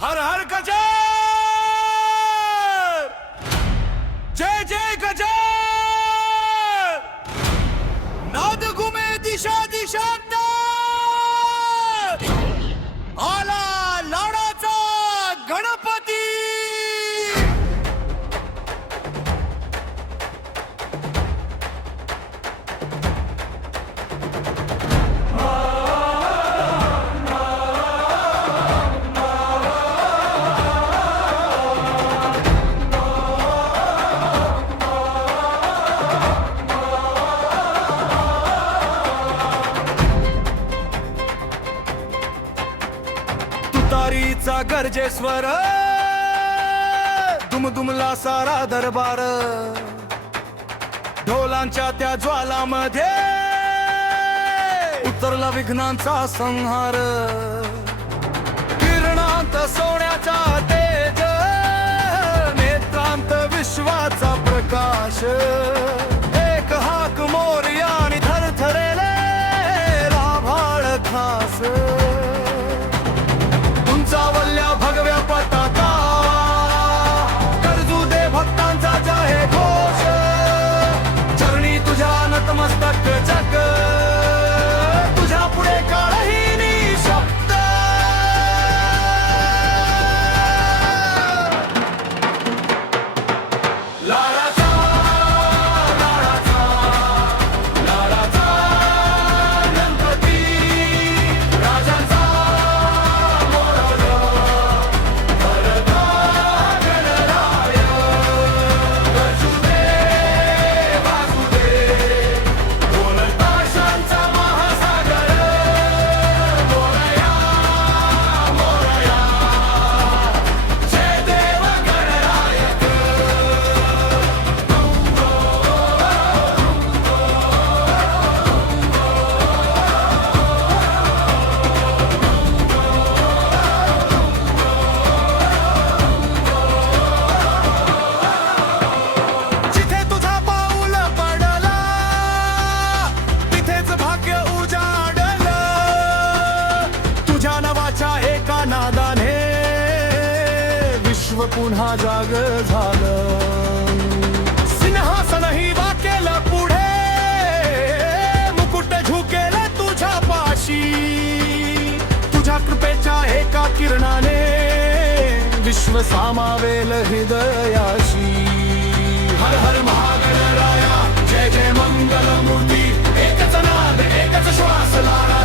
हर हर गजर, जय जय गजर, नाद घुमे दिशा दिशांत, आला लाडाचा गणपती. तुतारीचा गरजे स्वर, दुमदुमला सारा दरबार, ढोलांच्या त्या ज्वालामध्ये उतरला विघ्नांचा संहार. किरणांत सोन्याचा तेज, नेत्रांत विश्वाचा प्रकाश, एक हाक मोरया आणि थरथरेले लाभाळ खास. उंचावल्या भगव्या पताका, गरजू दे भक्तांचा जाहे घोष, चरणी तुझ्या नतमस्तक जग, तुझ्या पुढे काळही निशब्द. लाडाचा लाडाचा लाडाचा गणपती, राजांचा नादाने विश्व पुन्हा जाग झालं. सिंहासनही वाकेल पुढे, मुकुट झुकेल तुझ्या पाशी, तुझ्या कृपेच्या एका किरणाने विश्व सामावेल हृदयाशी. हर हर महागणराया, जय जय मंगल मूर्ती, एकच नाद एकच श्वास लाडा.